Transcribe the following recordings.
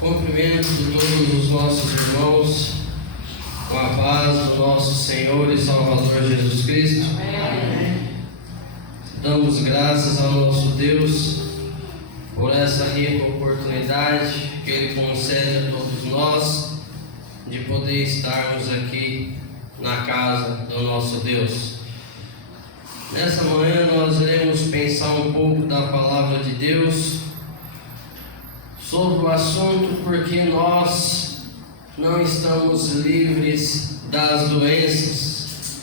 Cumprimento todos os nossos irmãos com a paz do nosso Senhor e Salvador Jesus Cristo. Amém. Damos graças ao nosso Deus por essa rica oportunidade que Ele concede a todos nós de poder estarmos aqui na casa do nosso Deus. Nessa manhã nós iremos pensar um pouco da palavra de Deus sobre o assunto porque nós não estamos livres das doenças.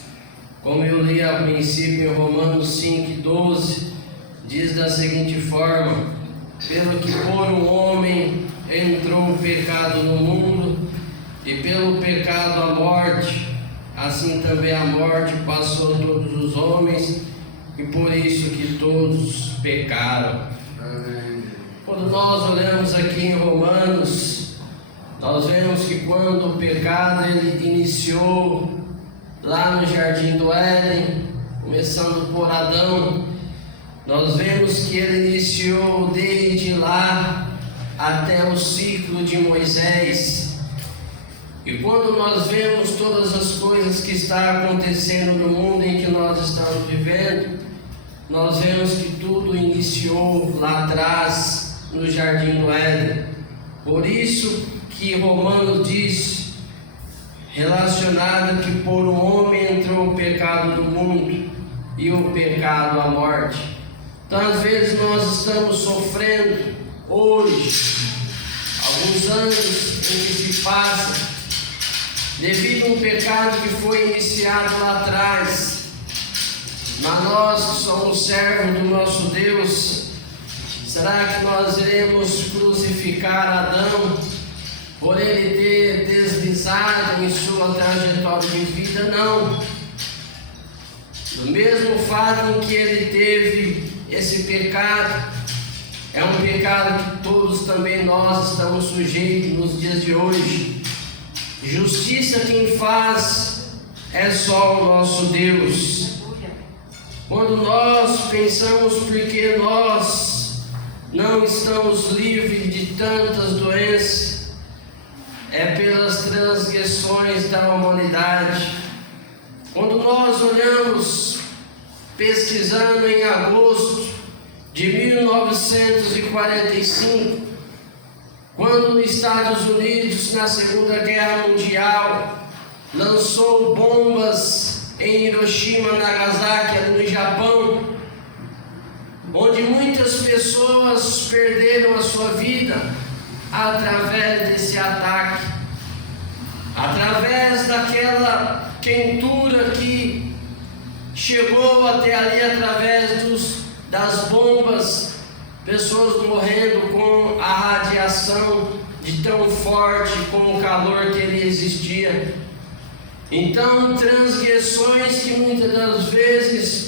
Como eu li a princípio em Romanos 5:12, diz da seguinte forma: pelo que por um homem entrou o pecado no mundo, e pelo pecado a morte, assim também a morte passou a todos os homens, e por isso que todos pecaram. Amém. Quando nós olhamos aqui em Romanos, nós vemos que quando o pecado ele iniciou lá no Jardim do Éden, começando por Adão, nós vemos que ele iniciou desde lá até o ciclo de Moisés. E quando nós vemos todas as coisas que estão acontecendo no mundo em que nós estamos vivendo, nós vemos que tudo iniciou lá atrás, no Jardim do Éden. Por isso que Romanos diz, relacionado que por um homem entrou o pecado no mundo, e o pecado a morte. Então às vezes nós estamos sofrendo hoje, alguns anos em que se passa, devido a um pecado que foi iniciado lá atrás. Mas nós que somos servos do nosso Deus, será que nós iremos crucificar Adão por ele ter deslizado em sua trajetória de vida? Não. Do mesmo fato em que ele teve esse pecado, é um pecado que todos também nós estamos sujeitos nos dias de hoje. Justiça quem faz é só o nosso Deus. Quando nós pensamos porque nós não estamos livres de tantas doenças, é pelas transgressões da humanidade. Quando nós olhamos, pesquisando em agosto de 1945, quando nos Estados Unidos, na Segunda Guerra Mundial, lançou bombas em Hiroshima e Nagasaki, ali no Japão, onde muitas pessoas perderam a sua vida através desse ataque, através daquela quentura que chegou até ali através das bombas, pessoas morrendo com a radiação de tão forte, com o calor que ele existia. Então, transgressões que muitas das vezes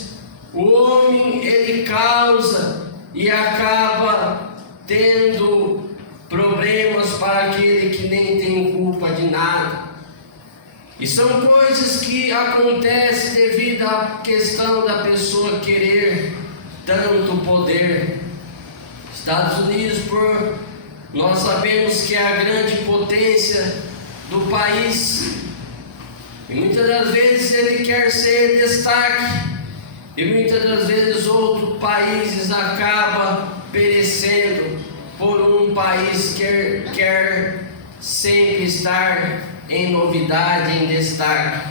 o homem ele causa e acaba tendo problemas para aquele que nem tem culpa de nada. E são coisas que acontecem devido à questão da pessoa querer tanto poder. Estados Unidos, nós sabemos que é a grande potência do país, e muitas das vezes ele quer ser destaque, e muitas das vezes outros países acabam perecendo por um país que quer sempre estar em novidade, em destaque.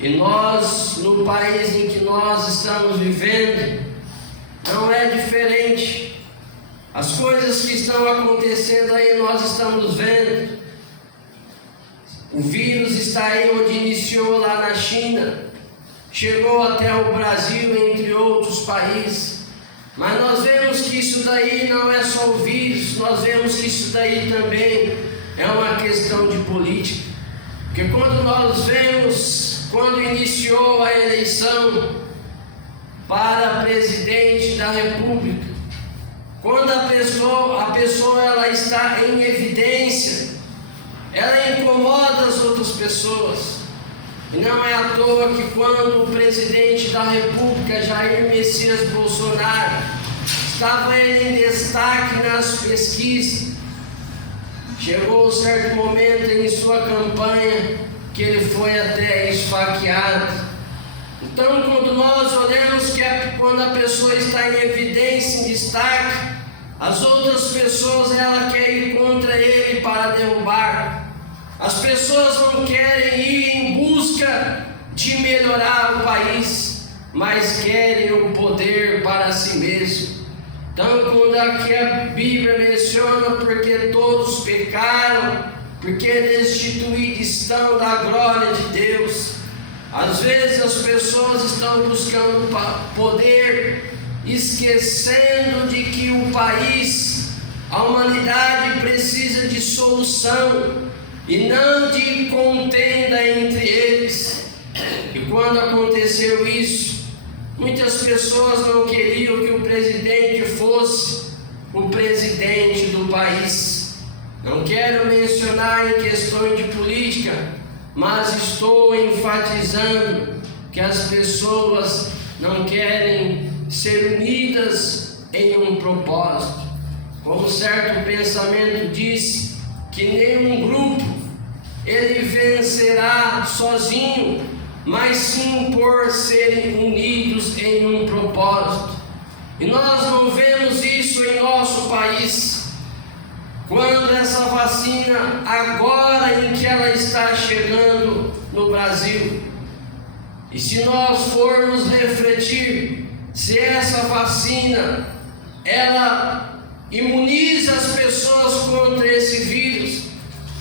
E nós, no país em que nós estamos vivendo, não é diferente. As coisas que estão acontecendo aí nós estamos vendo. O vírus está aí onde iniciou lá na China, chegou até o Brasil, entre outros países. Mas nós vemos que isso daí não é só o vírus, nós vemos que isso daí também é uma questão de política. Porque quando nós vemos, quando iniciou a eleição para presidente da República, quando a pessoa ela está em evidência, ela incomoda as outras pessoas. E não é à toa que quando o presidente da República, Jair Messias Bolsonaro, estava ele em destaque nas pesquisas, Chegou um certo momento em sua campanha que ele foi até esfaqueado. Então, quando nós olhamos que quando a pessoa está em evidência, em destaque, as outras pessoas ela quer ir contra ele para derrubar. As pessoas não querem ir em busca de melhorar o país, mas querem o poder para si mesmo. Então, quando aqui a Bíblia menciona porque todos pecaram, porque destituídos estão da glória de Deus, às vezes as pessoas estão buscando poder, esquecendo de que o país, a humanidade precisa de solução e não de contenda entre eles. E quando aconteceu isso, muitas pessoas não queriam que o presidente fosse o presidente do país. Não quero mencionar em questões de política, mas estou enfatizando que as pessoas não querem ser unidas em um propósito. Como certo pensamento diz, que nenhum grupo ele vencerá sozinho, mas sim por serem unidos em um propósito. E nós não vemos isso em nosso país. Quando essa vacina, agora em que ela está chegando no Brasil, e se nós formos refletir, se essa vacina, ela imuniza as pessoas contra esse vírus,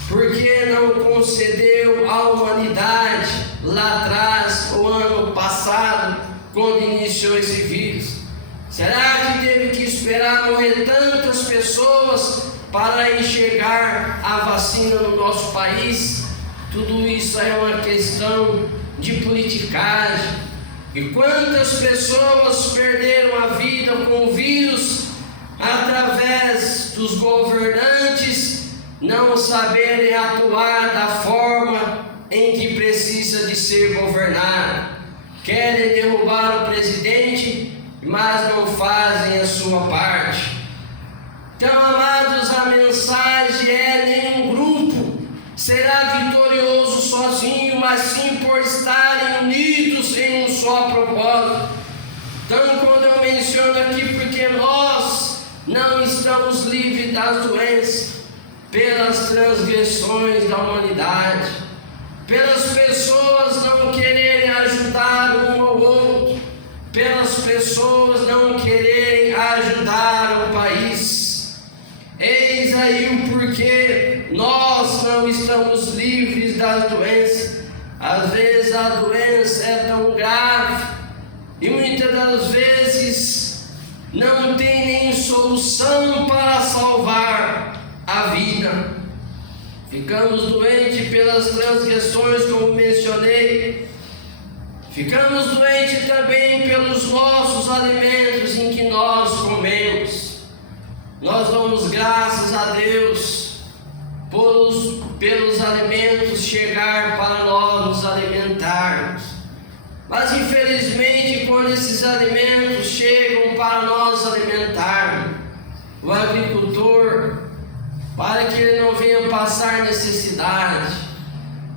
por que não concedeu à humanidade lá atrás, o ano passado, quando iniciou esse vírus? Será que teve que esperar morrer tantas pessoas para enxergar a vacina no nosso país? Tudo isso é uma questão de politicagem. E quantas pessoas perderam a vida com o vírus através dos governantes não saberem atuar da forma em que precisa de ser governado. Querem derrubar o presidente, mas não fazem a sua parte. Então, amados, a mensagem é: nenhum grupo será vitorioso sozinho, mas sim por estarem unidos em um só propósito. Então, quando eu menciono aqui, porque nós não estamos livres das doenças, pelas transgressões da humanidade, pelas pessoas não quererem ajudar um ao outro, pelas pessoas não quererem ajudar o país. Eis aí o porquê nós não estamos livres das doenças. Às vezes a doença é tão grave e muitas das vezes não tem nem solução para salvar a vida. Ficamos doentes pelas transgressões, como mencionei. Ficamos doentes também pelos nossos alimentos em que nós comemos. Nós damos graças a Deus pelos alimentos chegar para nós nos alimentarmos. Mas infelizmente, quando esses alimentos chegam para nós alimentarmos, o agricultor, para que ele não venha passar necessidade,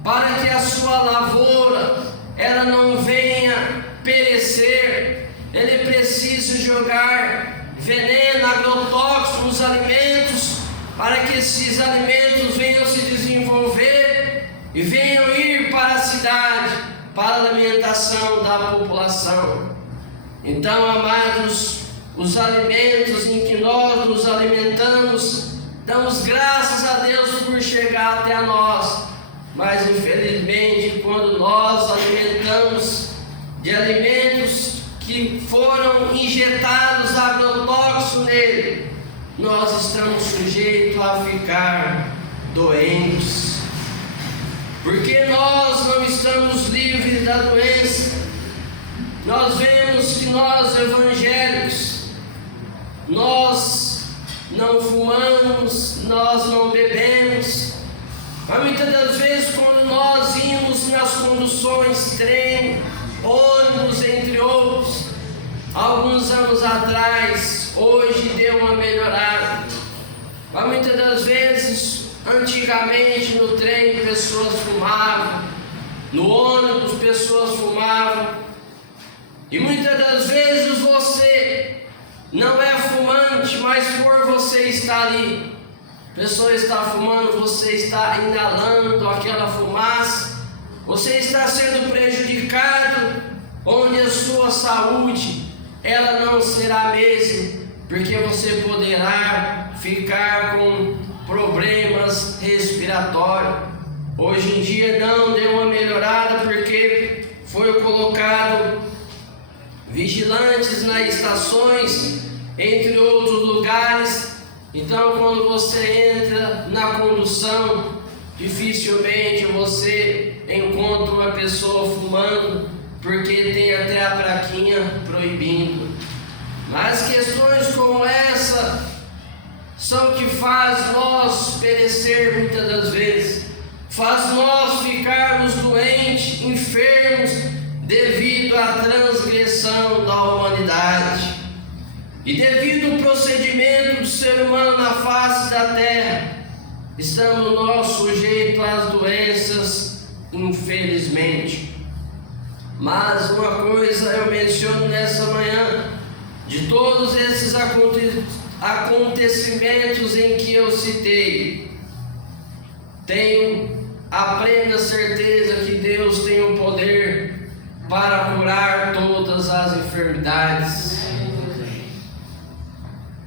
para que a sua lavoura ela não venha perecer, ele precisa jogar veneno, agrotóxico nos alimentos, para que esses alimentos venham se desenvolver e venham ir para a cidade, para a alimentação da população. Então, amados, os alimentos em que nós nos alimentamos, damos graças a Deus por chegar até a nós, mas infelizmente quando nós alimentamos de alimentos que foram injetados agrotóxicos nele, nós estamos sujeitos a ficar doentes, porque nós não estamos livres da doença. Nós vemos que nós evangélicos, nós não fumamos, nós não bebemos, mas muitas das vezes quando nós íamos nas conduções, trem, ônibus, entre outros, alguns anos atrás, hoje deu uma melhorada, mas muitas das vezes Antigamente no trem pessoas fumavam, no ônibus pessoas fumavam, e muitas das vezes você não é fumante, mas por você estar ali, a pessoa está fumando, você está inalando aquela fumaça, você está sendo prejudicado, onde a sua saúde ela não será a mesma, porque você poderá ficar com problemas respiratórios. Hoje em dia não deu uma melhorada, porque foi colocado vigilantes nas estações, entre outros lugares. Então quando você entra na condução, dificilmente você encontra uma pessoa fumando, porque tem até a plaquinha proibindo. Mas questões como essa são que faz nós perecer muitas das vezes, faz nós ficarmos doentes, enfermos, devido à transgressão da humanidade e devido ao procedimento do ser humano na face da terra. Estamos nós sujeitos às doenças, infelizmente. Mas uma coisa eu menciono nessa manhã, de todos esses acontecimentos em que eu citei, tenho a plena certeza que Deus tem o poder para curar todas as enfermidades.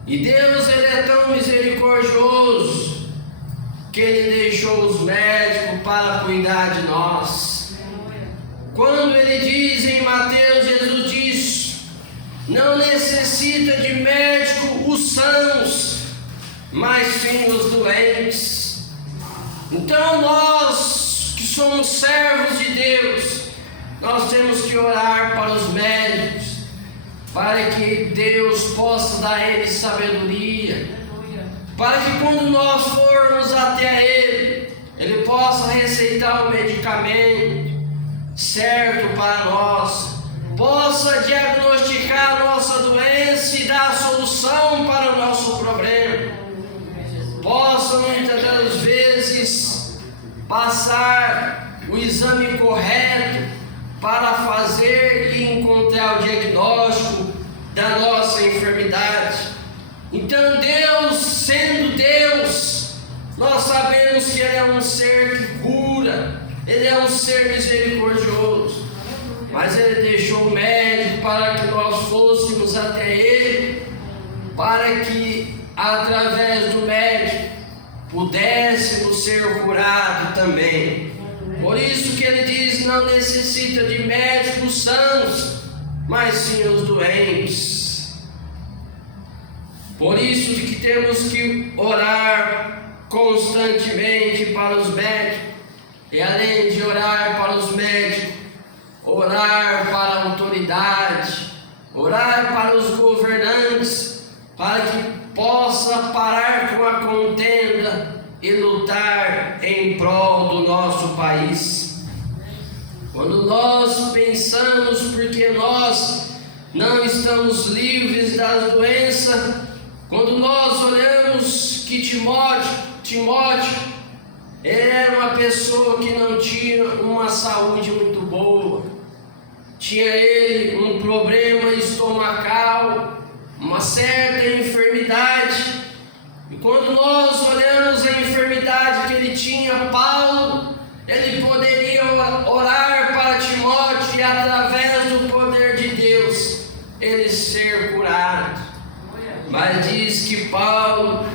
E Deus, Ele é tão misericordioso que Ele deixou os médicos para cuidar de nós. Quando Ele diz em Mateus, Jesus diz: não necessita de médico os sãos, mas sim os doentes. Então nós que somos servos de Deus, nós temos que orar para os médicos, para que Deus possa dar a eles sabedoria, para que quando nós formos até Ele, Ele possa receitar o medicamento certo para nós, possa diagnosticar a nossa doença e dar a solução para o nosso problema, possa muitas das vezes passar o exame correto para fazer e encontrar o diagnóstico da nossa enfermidade. Então Deus, sendo Deus, nós sabemos que Ele é um ser que cura, Ele é um ser misericordioso, mas Ele deixou o médico para que nós fôssemos até Ele, para que através do médico pudéssemos ser curados também. Por isso que Ele diz: não necessita de médicos sãos, mas sim os doentes. Por isso que temos que orar constantemente para os médicos, e além de orar para os médicos, orar para a autoridade, orar para os governantes, para que possa parar com a contenda e lutar em prol do nosso país. Quando nós pensamos porque nós não estamos livres das doenças, quando nós olhamos que Timóteo, ele era uma pessoa que não tinha uma saúde muito boa, tinha ele um problema estomacal, uma certa enfermidade. E quando nós olhamos a enfermidade que ele tinha, Paulo, ele poderia orar para Timóteo e através do poder de Deus, ele ser curado. Mas diz que Paulo,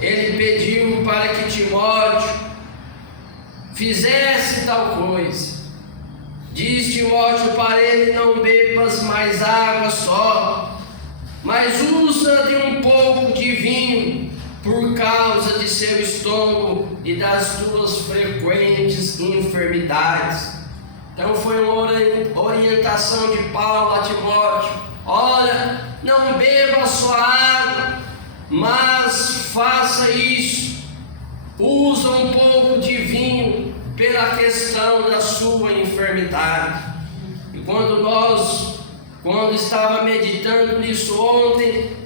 ele pediu para que Timóteo fizesse tal coisa. Diz Timóteo para ele: não bebas mais água só, mas usa de um pouco de vinho, por causa de seu estômago e das tuas frequentes enfermidades. Então foi uma orientação de Paulo a Timóteo: olha, não beba só água, mas faça isso, usa um pouco de vinho pela questão da sua enfermidade. E quando estava meditando nisso ontem,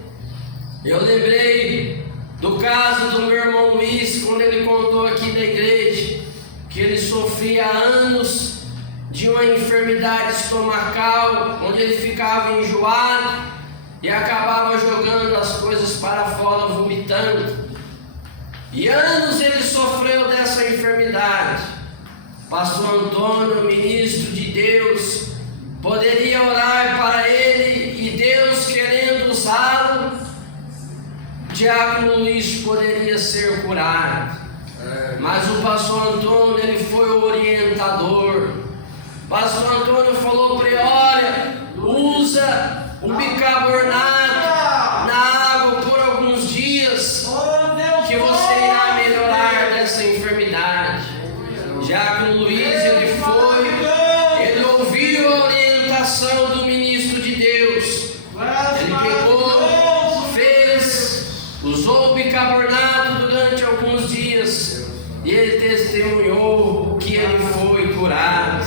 eu lembrei do caso do meu irmão Luiz, quando ele ele contou aqui na igreja que ele sofria há anos de uma enfermidade estomacal, onde ele ficava enjoado e acabava jogando as coisas para fora, vomitando. E anos ele sofreu dessa enfermidade. Pastor Antônio, ministro de Deus, poderia orar para ele, e Deus querendo usá-lo, Diácono Luiz poderia ser curado. Mas o pastor Antônio, ele foi o orientador. O pastor Antônio falou para ele: olha, usa o bicarbonato na água por alguns dias, que você irá melhorar dessa enfermidade. Diácono Luiz, ele foi, ele ouviu a orientação do ministro de Deus. Ele pegou, fez, usou o bicarbonato durante alguns dias, e ele testemunhou que ele foi curado.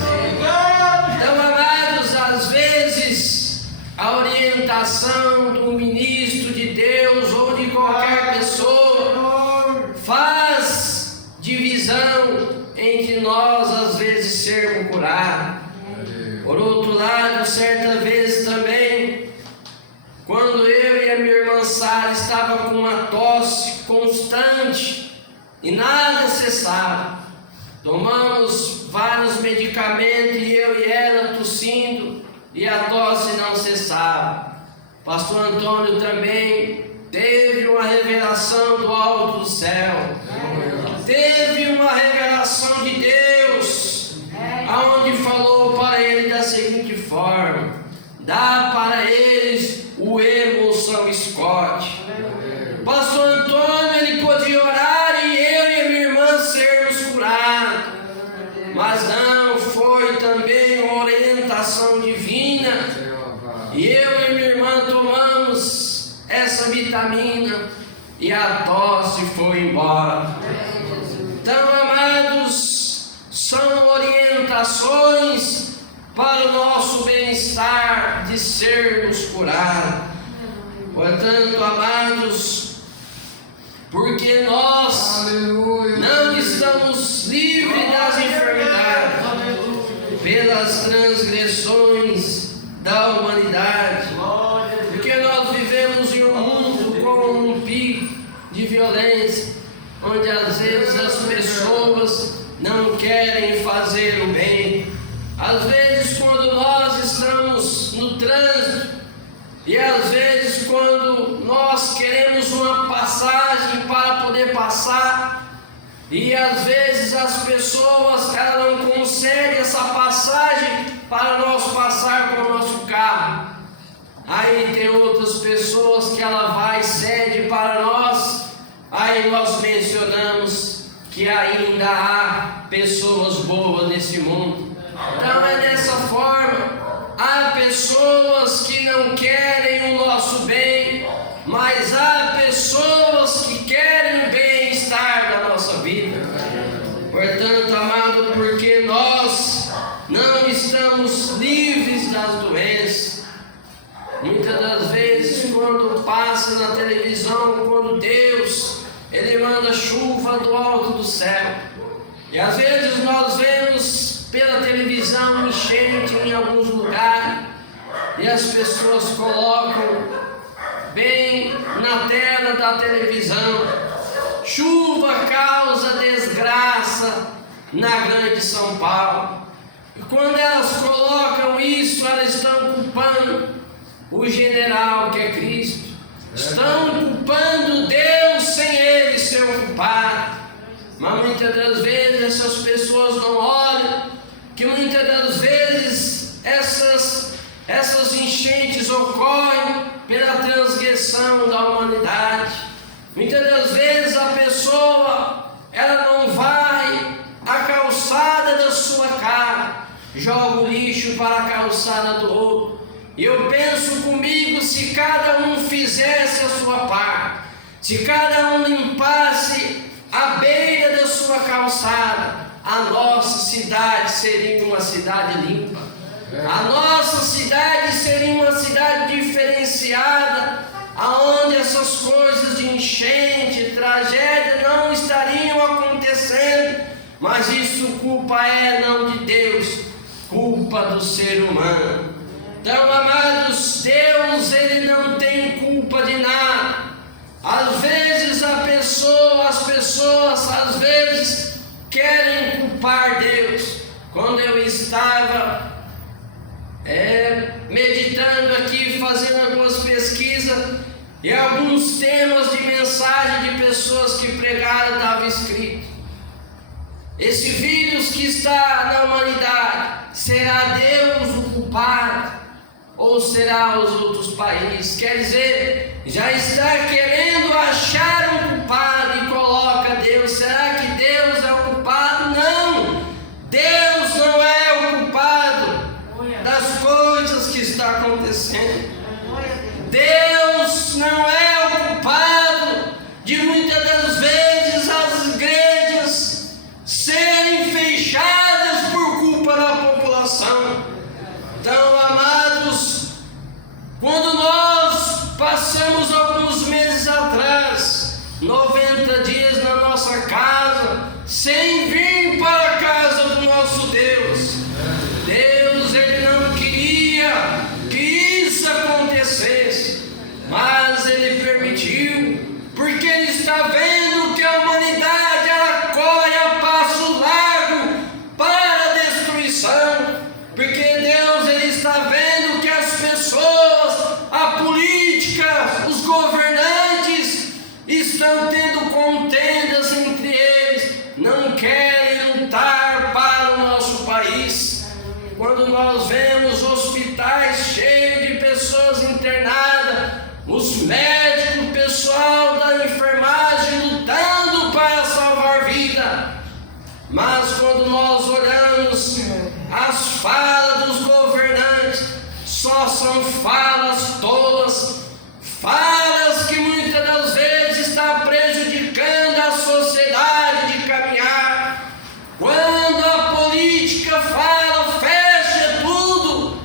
Então, amados, às vezes a orientação do ministro de Deus ou de qualquer pessoa faz divisão entre nós, às vezes, sermos curados. Por outro lado, certa vez também, quando eu e a minha irmã Sara estava com uma tosse constante e nada cessava, tomamos vários medicamentos e eu e ela tossindo e a tosse não cessava. Pastor Antônio também teve uma revelação do alto do céu. Teve uma revelação de Deus, aonde falou para ele da seguinte forma: dá para eles o Emerson Scott. Pastor Antônio, ele podia orar e eu e a minha irmã sermos curados, mas não, foi também uma orientação divina, e eu e minha irmã tomamos essa vitamina e a tosse foi embora. Então, amados, são orientações para o nosso bem-estar de sermos curados. Portanto, amados, porque nós não estamos livres das enfermidades pelas transgressões da humanidade, porque nós vivemos em um mundo com um pico de violência, onde às vezes as pessoas não querem fazer o bem. Às vezes, quando nós estamos no trânsito, e às vezes quando nós queremos uma passagem para poder passar, e às vezes as pessoas, elas não conseguem essa passagem para nós passar com o nosso carro. Aí tem outras pessoas que ela vai e cede para nós. Aí nós mencionamos que ainda há pessoas boas nesse mundo. Então é dessa forma. Há pessoas que não querem o nosso bem, mas há pessoas que querem o bem-estar da nossa vida. Portanto, amado, porque nós não estamos livres das doenças. Muitas das vezes, quando passa na televisão, quando Deus, Ele manda chuva do alto do céu, e às vezes nós vemos pela televisão enchente em alguns lugares, e as pessoas colocam bem na tela da televisão: chuva causa desgraça na grande São Paulo. E quando elas colocam isso, elas estão culpando o general que é Cristo, estão culpando Deus sem Ele ser o culpado. Mas muitas das vezes essas pessoas não olham que muitas das vezes essas enchentes ocorrem pela transgressão da humanidade. Muitas das vezes a pessoa, ela não vai à calçada da sua casa, joga o lixo para a calçada do outro. E eu penso comigo, se cada um fizesse a sua parte, se cada um limpasse a beira da sua calçada, a nossa cidade seria uma cidade limpa. A nossa cidade seria uma cidade diferenciada, aonde essas coisas de enchente, tragédia não estariam acontecendo mas isso culpa é não de Deus, culpa do ser humano. Então, amados, Deus, Ele não tem culpa de nada. Às vezes as pessoas às vezes querem culpar Deus. Quando eu estava meditando aqui, fazendo algumas pesquisas, e alguns temas de mensagem de pessoas que pregaram estavam escritos: esse vírus que está na humanidade, será Deus o culpado? Ou será os outros países? Quer dizer, já está querendo achar um culpado e coloca Deus. Será que Deus é o culpado? Não! Deus não é o culpado das coisas que estão acontecendo. Deus não é o culpado de muitas das vezes as igrejas serem fechadas por culpa da população. Então, amados, quando nós passamos alguns meses atrás, 90 dias na nossa casa, sem vir para a casa do nosso Deus, Ele não queria que isso acontecesse, mas Ele permitiu, porque Ele está vendo que a humanidade ela corre a passo largo para a destruição, porque Deus Ele está vendo que as pessoas, a política, os governantes estão tendo contendas entre eles, não querem lutar para o nosso país. Quando nós vemos hospitais cheios de pessoas internadas, os médicos, o pessoal da enfermagem lutando para salvar vida, mas quando nós olhamos as falas dos governantes, só são falas tolas, falas que muitas das vezes estão prejudicando a sociedade de caminhar. Quando a política fala, fecha tudo,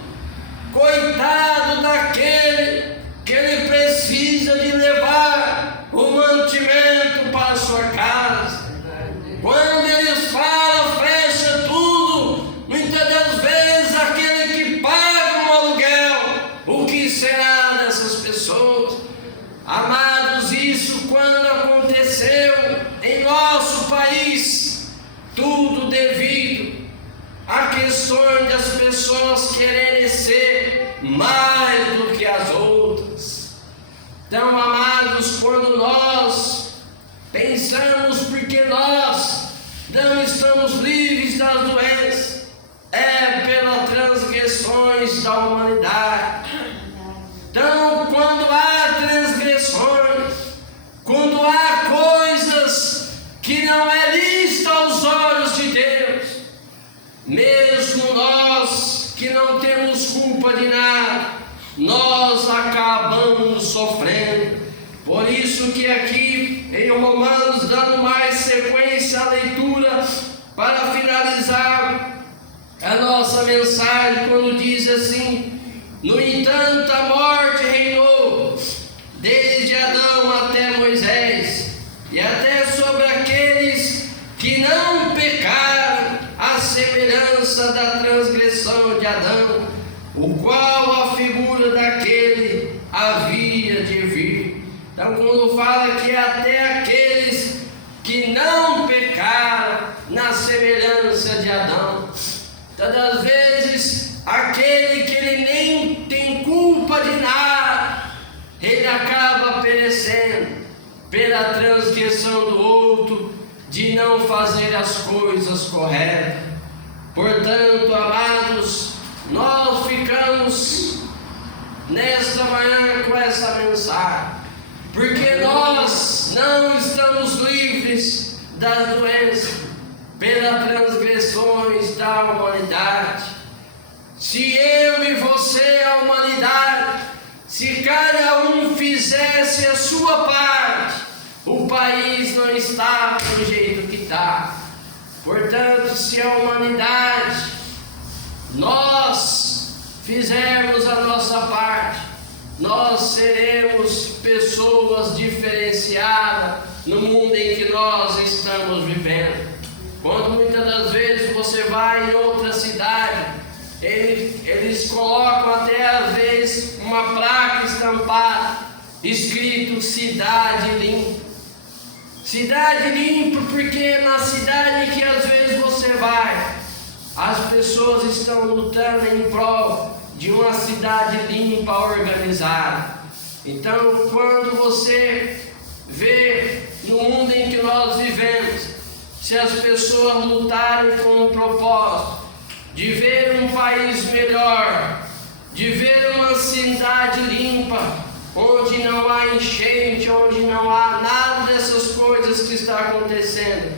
coitado daquele que ele precisa de levar o mantimento para a sua casa. Quando eles falam, fecha tudo, muitas das vezes aquele que paga um aluguel, o que será dessas pessoas? Amados, isso quando aconteceu em nosso país, tudo devido a questões das pessoas quererem ser mais do que as outras. Então, amados, quando nós pensamos porque nós não estamos livres das doenças, é pelas transgressões da humanidade. Então, quando há transgressões, quando há coisas que não é lícito aos olhos de Deus, mesmo nós que não temos culpa de nada, nós acabamos sofrendo. Por isso que aqui em Romanos, dando mais sequência à leitura, para finalizar a nossa mensagem, quando diz assim: no entanto a morte reinou desde Adão até Moisés, e até sobre aqueles que não pecaram, a semelhança da transgressão de Adão, o qual a figura daquele havia de vir. Então, quando fala que até aqueles que não pecaram, na semelhança de Adão, todas vezes aquele que ele nem tem culpa de nada, ele acaba perecendo pela transgressão do outro, de não fazer as coisas corretas. Portanto, amados, nós ficamos nesta manhã com essa mensagem, porque nós não estamos livres das doenças pelas transgressões da humanidade. Se eu e você, a humanidade, se cada um fizesse a sua parte, o país não estava do jeito que está. Portanto, se a humanidade, nós fizermos a nossa parte, nós seremos pessoas diferenciadas no mundo em que nós estamos vivendo. Quando vai em outra cidade, eles colocam até às vezes uma placa estampada, escrito cidade limpa. Cidade limpa, porque na cidade que às vezes você vai, as pessoas estão lutando em prol de uma cidade limpa, organizada. Então, quando você vê no mundo em que nós vivemos, se as pessoas lutarem com o propósito de ver um país melhor, de ver uma cidade limpa, onde não há enchente, onde não há nada dessas coisas que está acontecendo,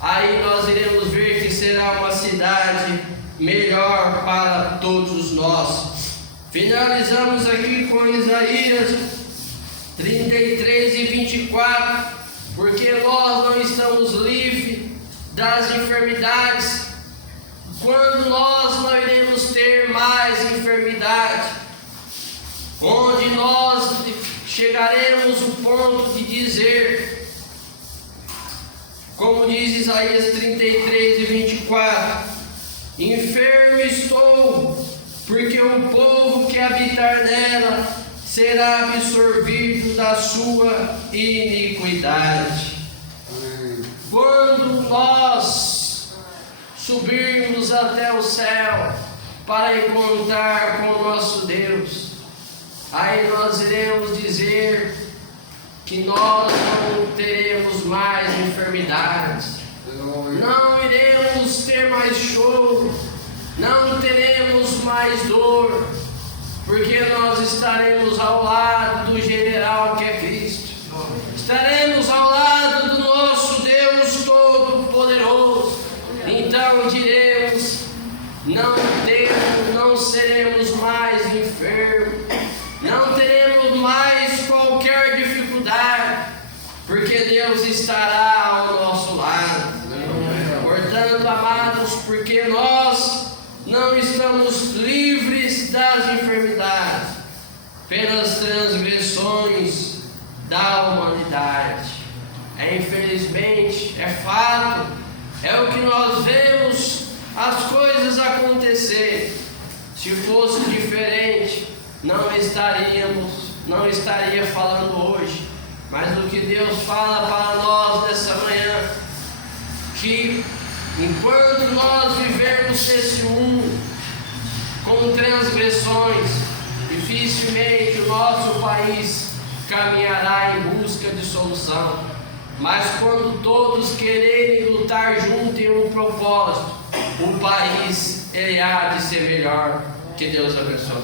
aí nós iremos ver que será uma cidade melhor para todos nós. Finalizamos aqui com Isaías 33 e 24, porque nós não estamos livres das enfermidades. Quando nós não iremos ter mais enfermidade, onde nós chegaremos ao ponto de dizer, como diz Isaías 33 e 24, enfermo estou, porque o povo que habitar nela será absorvido da sua iniquidade. Quando nós subirmos até o céu para encontrar com o nosso Deus, aí nós iremos dizer que nós não teremos mais enfermidades, não iremos ter mais choro, não teremos mais dor, porque nós estaremos ao lado do general que é Cristo, estaremos ao lado do nosso Deus Todo-Poderoso. Então diremos, não seremos mais enfermos, não teremos mais qualquer dificuldade, porque Deus estará ao nosso lado. Portanto, amados, porque nós não estamos livres das enfermidades, pelas transgressões da humanidade. Infelizmente, é fato, é o que nós vemos as coisas acontecer. Se fosse diferente, não estaria falando hoje. Mas o que Deus fala para nós nessa manhã, que enquanto nós vivermos esse mundo com transgressões, dificilmente o nosso país caminhará em busca de solução. Mas quando todos quererem lutar junto em um propósito, o país há de ser melhor. Que Deus abençoe.